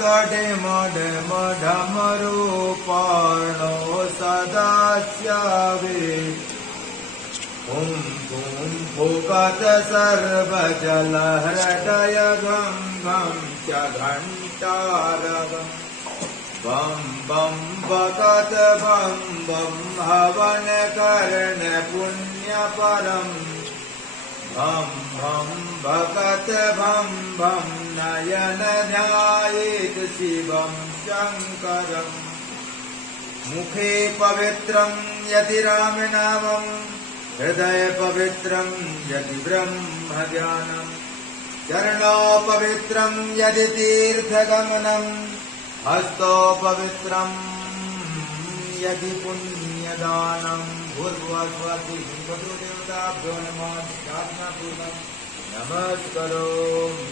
कटिमडमढमरूपाणो सदा स्यावे पुं पुं फुकत सर्वजलहृदय गं गं च घण्टारवम् बम बम बकत बम बम हवन करण पुण्य परम भम भम भगत भम भम नयन ध्यायेत शिवं शंकरम् मुखे पवित्रं यदि राम नामं हृदय पवित्रं यदि ब्रह्म ज्ञानम् चरणो पवित्रं यदि तीर्थगमनम् हस्तो पवित्रं यदि पुण्यदानम् भूर्भुवस्वति देवताभ्यो नमः नमस्करोमि।